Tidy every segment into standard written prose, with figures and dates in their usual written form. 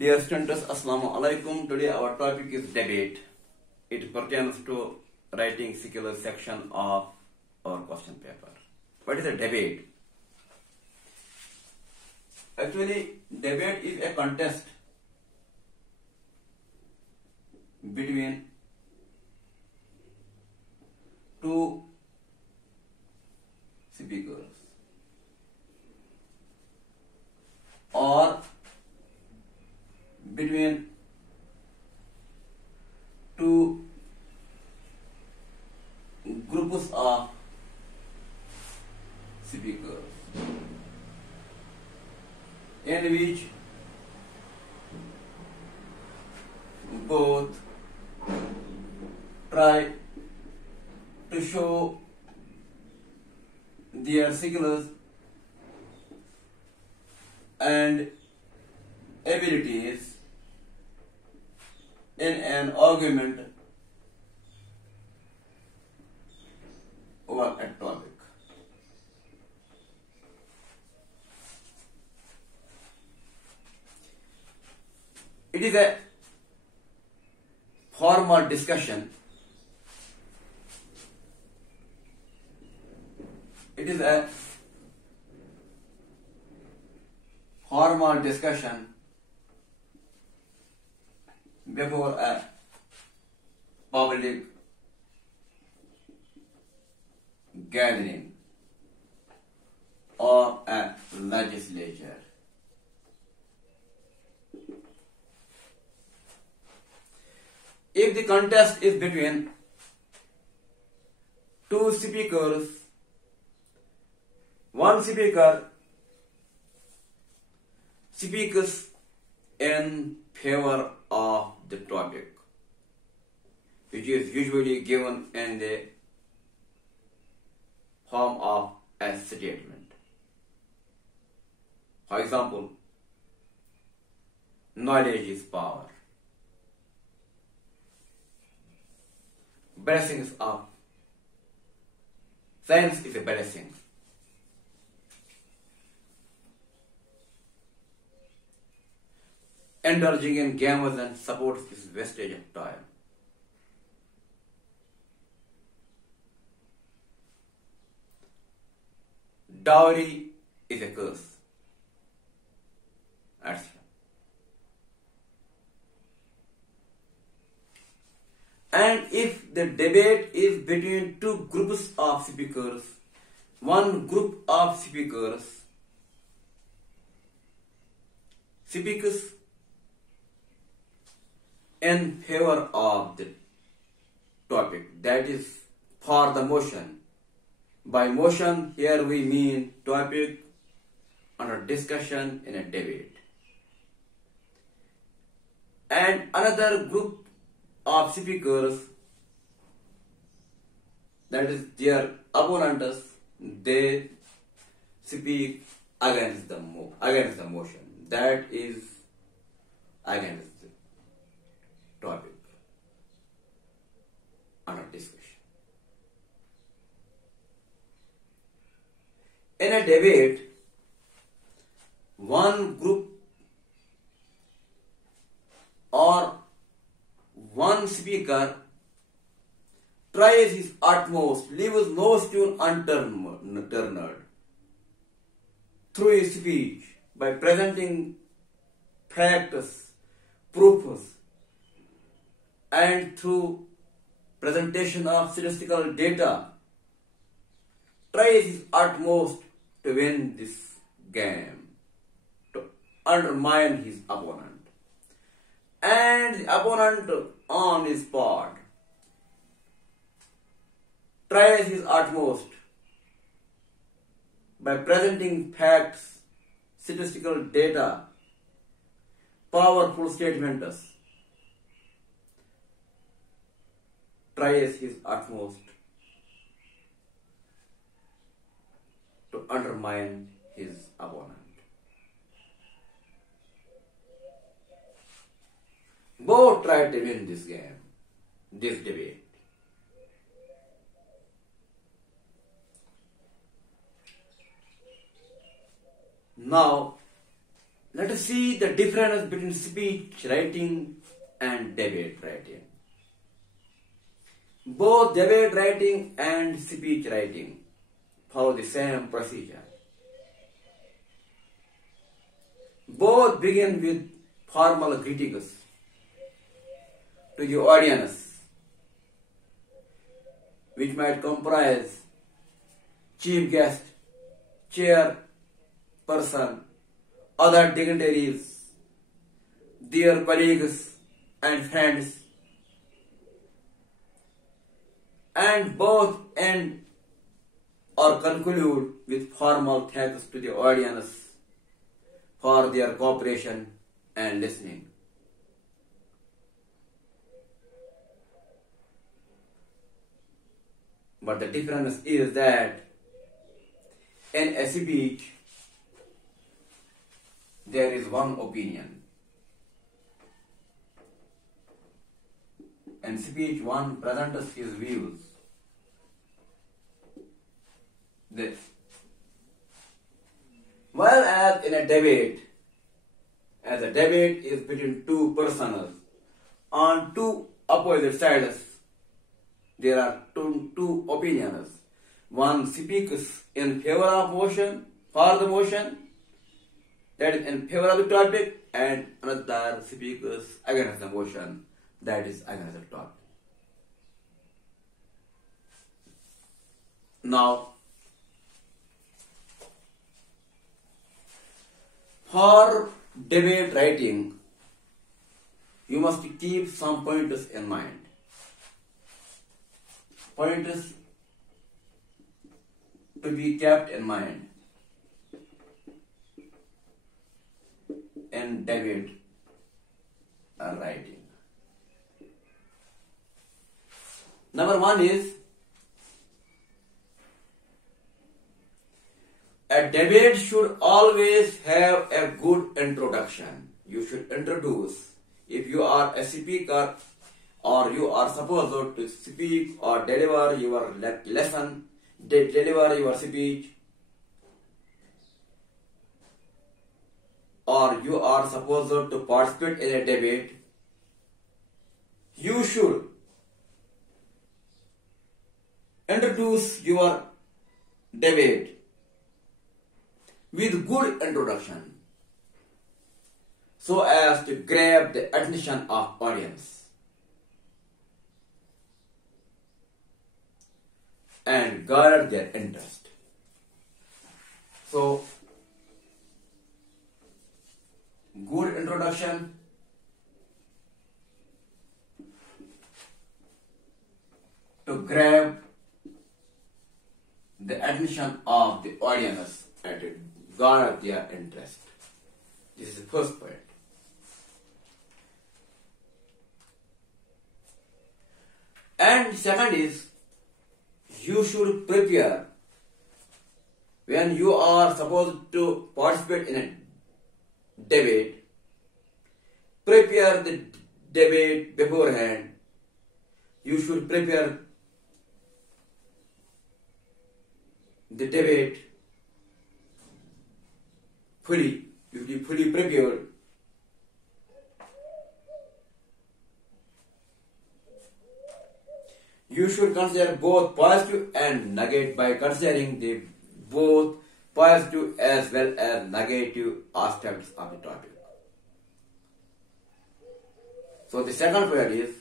Dear students, Assalamu alaikum. Today our topic is debate. It pertains to writing secular section of our question paper. What is a debate? Actually, debate is a contest between two speakers or between two groups of speakers in which both try to show their skills and abilities in an argument over a topic. It is a formal discussion. It is a formal discussion before a public gathering or a legislature. If the contest is between two speakers, one speaker speaks in favor of the topic, which is usually given in the form of a statement. For example, knowledge is power. Blessings of science is a blessing. Indulging in gamers and supports is wastage of time. Dowry is a curse. That's it. And if the debate is between two groups of speakers, one group of speakers speaks in favor of the topic, that is for the motion. By motion, here we mean topic under discussion in a debate. And another group of speakers, that is their opponents, they speak against the motion, that is against the topic under discussion. In a debate, one group or one speaker tries his utmost, leaves no stone unturned through his speech by presenting facts, proofs, and through presentation of statistical data, tries his utmost to win this game, to undermine his opponent. And the opponent on his part tries his utmost by presenting facts, statistical data, powerful statements, tries his utmost to undermine his opponent. Both try to win this game, this debate. Now, let us see the difference between speech writing and debate writing. Both debate writing and speech writing follow the same procedure. Both begin with formal greetings to the audience, which might comprise chief guest, chairperson, other dignitaries, their colleagues and friends, and both end or conclude with formal thanks to the audience for their cooperation and listening. But the difference is that in a speech, there is one opinion. In speech, one presents his views. This. Whereas in a debate, as a debate is between two persons on two opposite sides, there are two opinions. One speaks in favor of motion, for the motion, that is in favor of the topic, and another speaks against the motion, that is against the topic. Now, for debate writing, you must keep some pointers in mind. Pointers to be kept in mind in debate writing. Number one is, a debate should always have a good introduction. You should introduce. If you are a speaker or you are supposed to speak or deliver your lesson, deliver your speech, or you are supposed to participate in a debate, you should introduce your debate with good introduction so as to grab the attention of audience and garner their interest. So, good introduction, to grab the attention of the audience and to garner their interest. This is the first point. And second is, you should prepare. When you are supposed to participate in a debate, prepare the debate beforehand. You should prepare the debate fully. You should be fully prepared. You should consider both positive and negative by considering the both positive as well as negative aspects of the topic. So the second point is,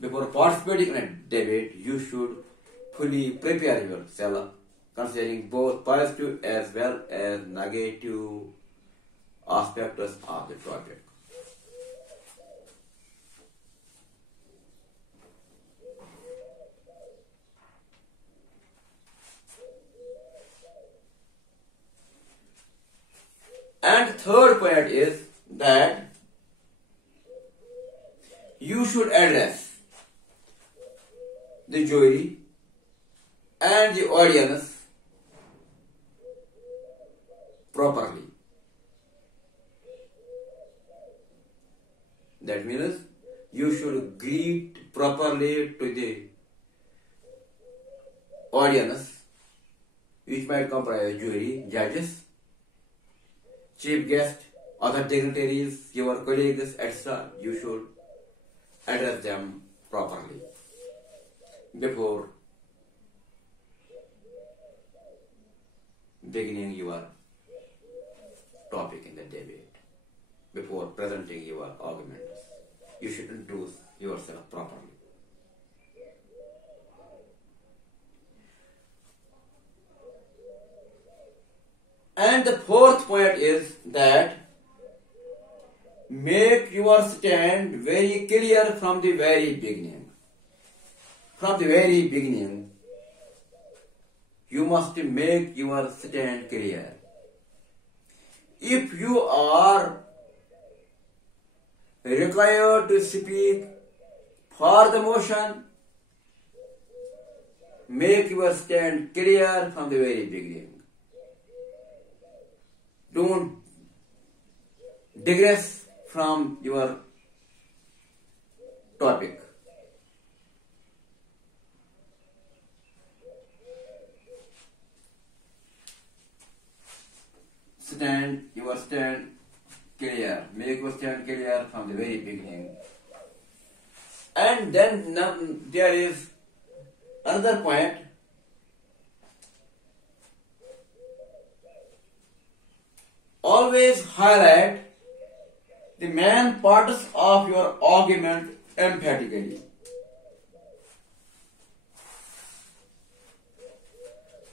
before participating in a debate, you should fully prepare yourself, considering both positive as well as negative aspects of the topic. And third point is that you should address the jury and the audience properly. That means you should greet properly to the audience, which might comprise jury, judges, chief guest, other dignitaries, your colleagues, etc., you should address them properly before beginning your topic in the debate, before presenting your arguments. You should introduce yourself properly. And the fourth point is that make your stand very clear from the very beginning. From the very beginning, you must make your stand clear. If you are required to speak for the motion, make your stand clear from the very beginning. Don't digress from your topic. Your stand clear. Make your stand clear from the very beginning. And then there is another point. Always highlight the main parts of your argument emphatically.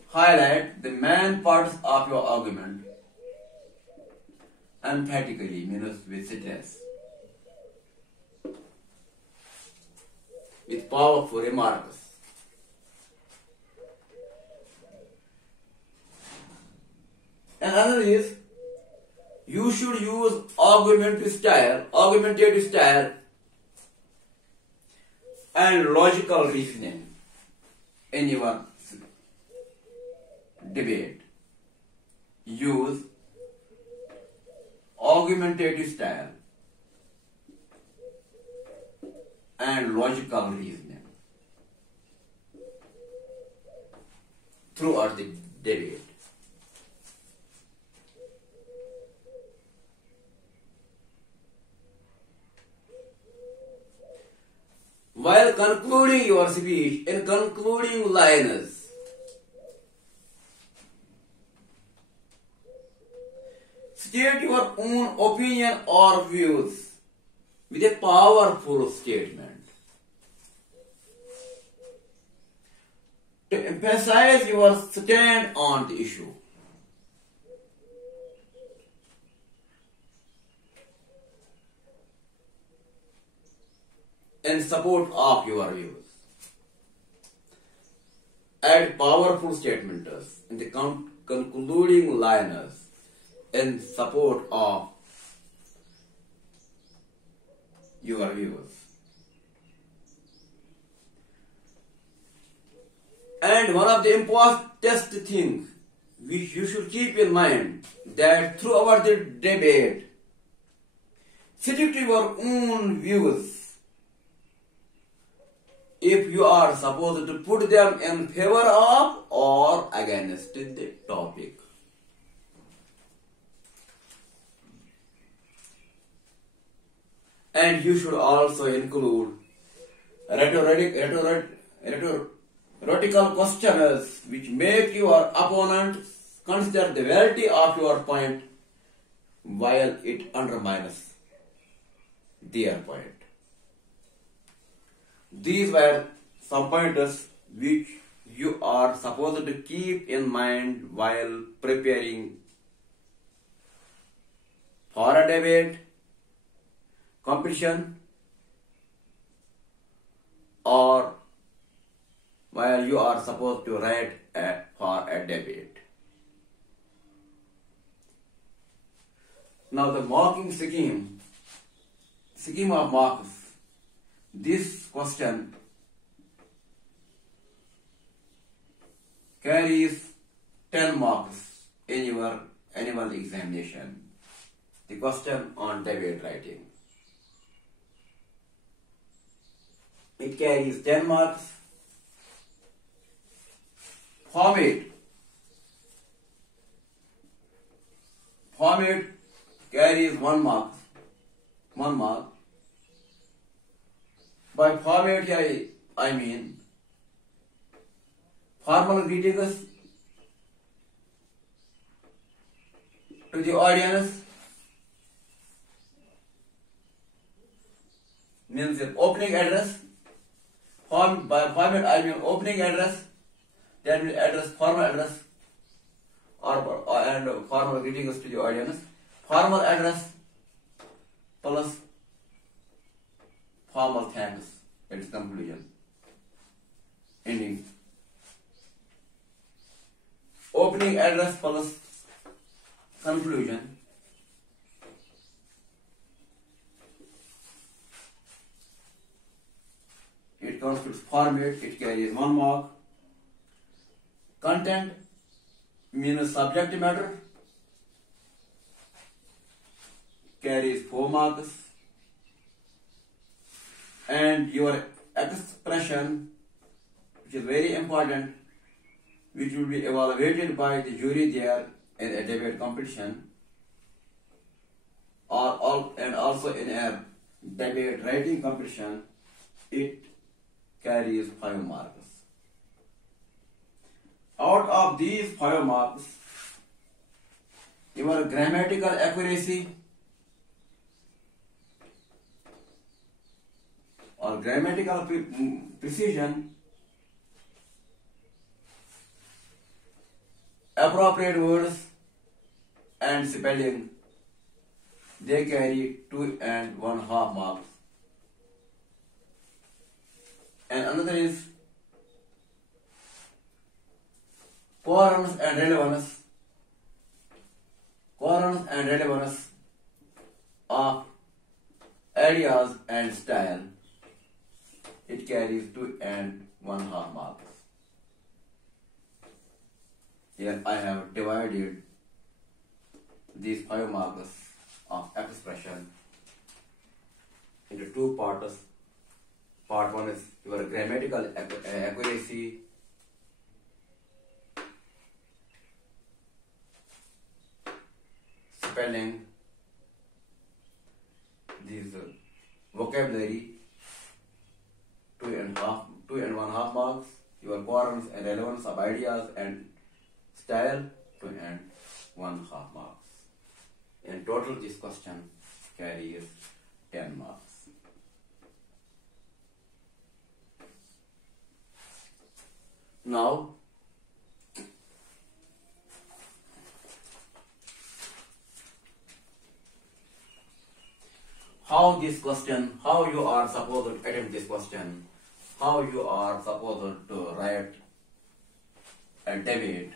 Highlight the main parts of your argument emphatically, means with stress, with powerful remarks. Another is, you should use argumentative style and logical reasoning in your debate. Use argumentative style and logical reasoning throughout the debate. While concluding your speech, in concluding lines, state your own opinion or views with a powerful statement. To emphasize your stand on the issue. In support of your views. Add powerful statements in the concluding liners in support of your views. And one of the important things which you should keep in mind, that throughout the debate, stick to your own views. If you are supposed to put them in favor of or against the topic. And you should also include rhetorical questions which make your opponent consider the validity of your point while it undermines their point. These were some pointers which you are supposed to keep in mind while preparing for a debate, competition, or while you are supposed to write for a debate. Now the marking scheme of marks. This question carries 10 marks in your annual examination. The question on debate writing. It carries 10 marks. Format carries 1 mark. 1 mark. By format here, I mean formal greetings to the audience, means the opening address. By format I mean opening address, that means address, formal address, and formal greetings to the audience. Formal address plus formal thanks. Its conclusion. Ending. Opening address plus conclusion. It constitutes format. It carries 1 mark. Content means subject matter, carries 4 marks. And your expression, which is very important, which will be evaluated by the jury there in a debate competition, and also in a debate writing competition, it carries 5 marks. Out of these 5 marks, your grammatical accuracy or grammatical precision, appropriate words and spelling, they carry 2.5 marks. And another is coherence and relevance. Coherence and relevance of ideas and style. It carries 2.5 marks. Here I have divided these 5 marks of expression into 2 parts. Part 1 is your grammatical accuracy, spelling, this vocabulary, 2.5 marks. Your coherence and relevance of ideas and style, 2.5 marks. In total, this question carries 10 marks. Now, how you are supposed to attempt this question, how you are supposed to write a debate.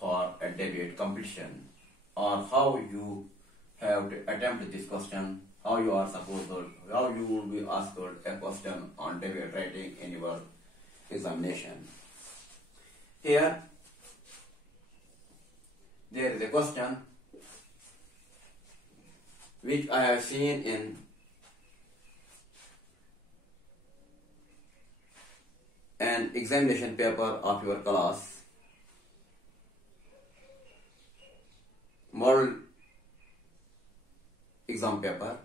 For a debate competition, or how you have to attempt this question, how you will be asked a question on debate writing in your examination. Here, there is a question which I have seen in an examination paper of your class, model exam paper.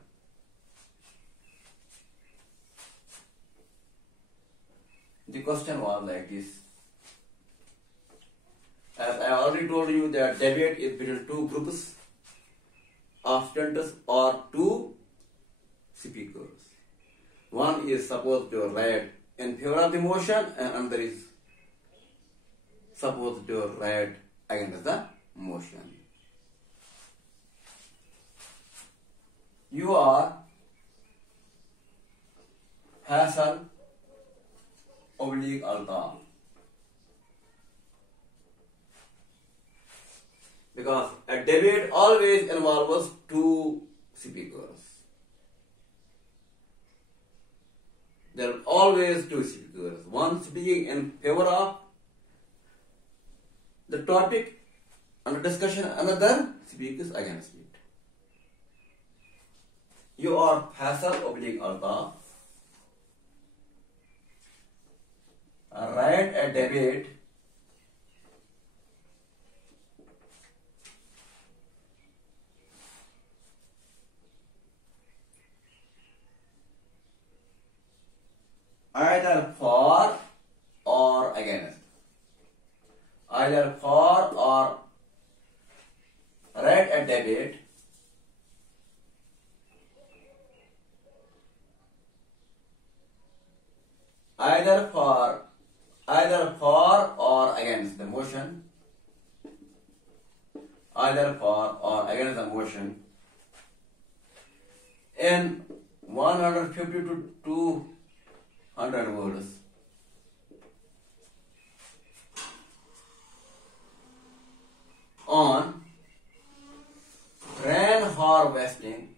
The question was like this. As I already told you that debate is between 2 groups of students or 2 speakers. One is supposed to write in favor of the motion and another is supposed to write against the motion. You are Hassel oblique Altaf. Because a debate always involves 2 speakers. There are always 2 speakers. One speaking in favor of the topic under discussion, another speaks against it. You are Hassel oblique Altaf. write a debate either for or against. Either for or write a debate either for or against the motion, either for or against the motion in 150 to 200 words. On rain harvesting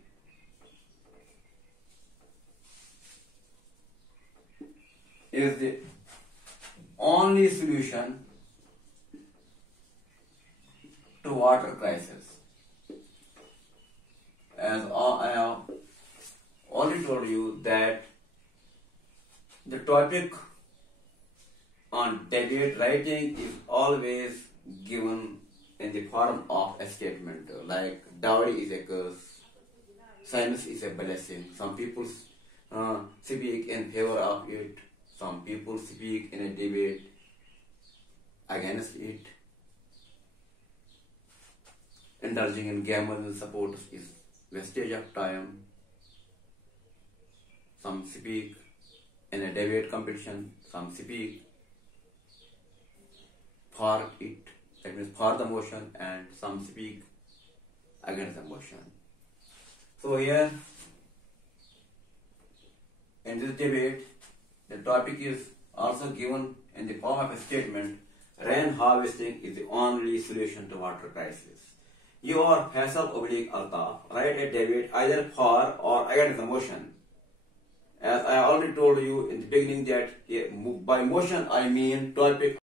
is the only solution to water crisis. As I have already told you that the topic on debate writing is always given in the form of a statement like dowry is a curse, silence is a blessing. Some people speak in favor of it, some people speak in a debate against it. Indulging in gamble and support is wastage of time. Some speak in a debate competition, some speak for it, that means for the motion, and some speak against the motion. So here in this debate, the topic is also given in the form of a statement: rain harvesting is the only solution to water crisis. You are Faisal oblique Altaf. Write a debate either for or against the motion. As I already told you in the beginning that by motion I mean topic